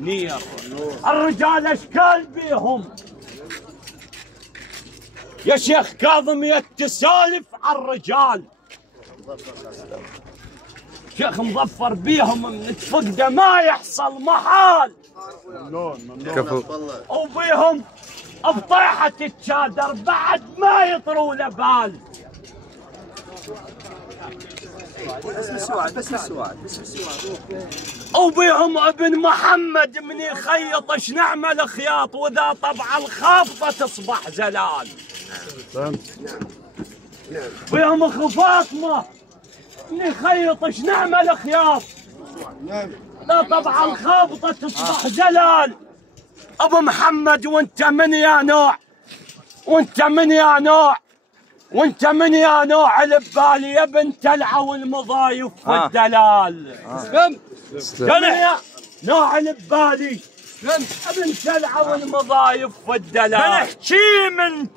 نير الرجال اشكال بيهم يا شيخ كاظم يتسالف على الرجال. شيخ مظفر بيهم من تفقده ما يحصل محال. وبيهم بطيحة الشادر بعد ما يطروا له بال. بس السؤال وبيهم ابن محمد من يخيط ايش نعمل خياط واذا طبع الخافضه تصبح زلال. بيهم اخو فاطمه من يخيط ايش نعمل خياط اذا طبع الخافضه تصبح زلال. ابو محمد وانت من يا نوع وانت من يا نوع وانت من يا نوع البالي يا بنت العو المضايف والدلال. يا نوع البالي يا بنت العو المضايف والدلال. بنحكي من